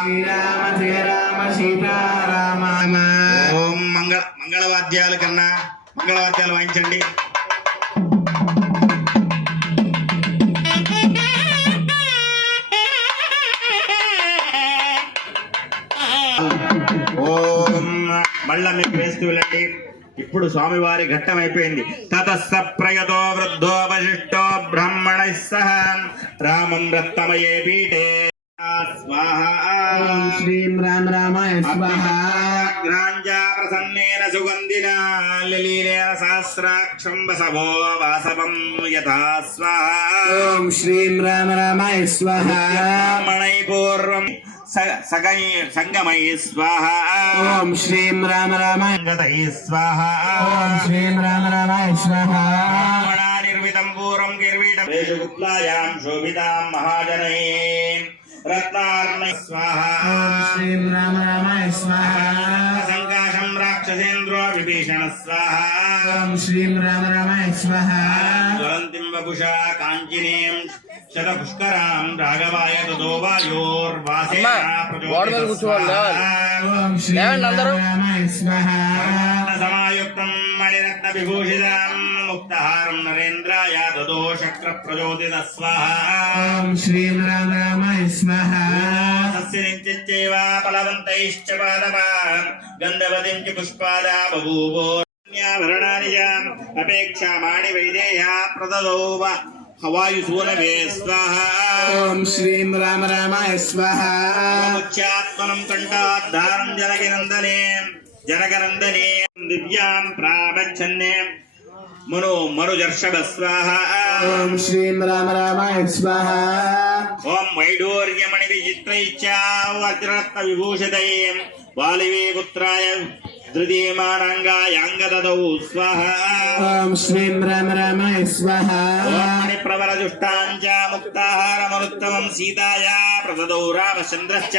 శ్రీరామ జయ రామ సీతారామ ఓం మంగళ మంగళవాద్యాల కన్నా మంగళవాద్యాలు వాయించండి. ఓం మళ్ళా మీకు వేస్తూ వెళ్ళండి. ఇప్పుడు స్వామివారి ఘట్టం అయిపోయింది. తతస్స ప్రయతో వృద్ధో వశిష్టో బ్రాహ్మణ సహ రామం రత్తమయే పీఠే. స్వాహ ఓం శ్రీం రామ రామాయ స్వాహ. గ్రాంజా ప్రసన్నేన సుగంధినా లలీలేన సహస్రాక్షం వసవో వాసవం యథా స్వాహ. ఓం శ్రీం రామ రామాయ స్వాహ. బ్రాహ్మణై పూర్వం స- సగై సంగమై స్వాహ. ఓం శ్రీం రామ రామాయ గతై స్వాహ. ఓం శ్రీం రామ రామాయ స్వాహ బ్రాహ్మణా నిర్మితం పూర్వం కిరీటం వేషగుప్లాయాం శోభితాం మహాజనై రత్నార్ణై స్వాహ ఓం శ్రీం రామ రామాయ స్వాహ సంకాశం విభీషణ స్వాహ. ఓం శ్రీం రామ రామాయ స్వాహ జ్వలంతిం వపుషా కాంచినీం శతపుష్కరాం రాఘవాయ తదో లేవాలి. ఓం శ్రీం. రామాయ స్వాహ సమాయుక్తం మణిరత్న విభూషితాం ముక్తహారం నరేంద్రాయ తదో శక్ర ప్రచోదిత స్వాహ ఓం శ్రీం రామ రామాయ స్వాహ సస్యనించైవ ఫలవంతైశ్చ పాదపా గంధవతిం చ పుష్పాదా బభూవో చ అపేక్షామాణి వైదేహ్యా ప్రదదో హవాయుసూనవే స్వాహ శ్రీం రామ రామాయ స్వాహ ముచ్యాత్మనం కంఠాద్ధారం జనకనందనే జనకనందనే దివ్యాం ప్రాపచ్చన్నే మను మనుజర్షభ స్వాహ ఓం శ్రీం రామ రామాయ స్వాహ ఓం వైడూర్యమణి విచిత్రైచ్చావజ్రరత్న విభూషితై వాలివే పుత్రాయ ధృతీయమానంగాయాంగదౌ స్వాహ. శ్రీం రామ రామాయ స్వాహ. ఓం మణిప్రవర దుష్టాంచ ముక్తాహారమనుత్తమం సీతాయా ప్రదదౌ రామచంద్రశ్చ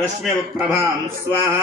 రశ్మి ప్రభాం స్వాహ.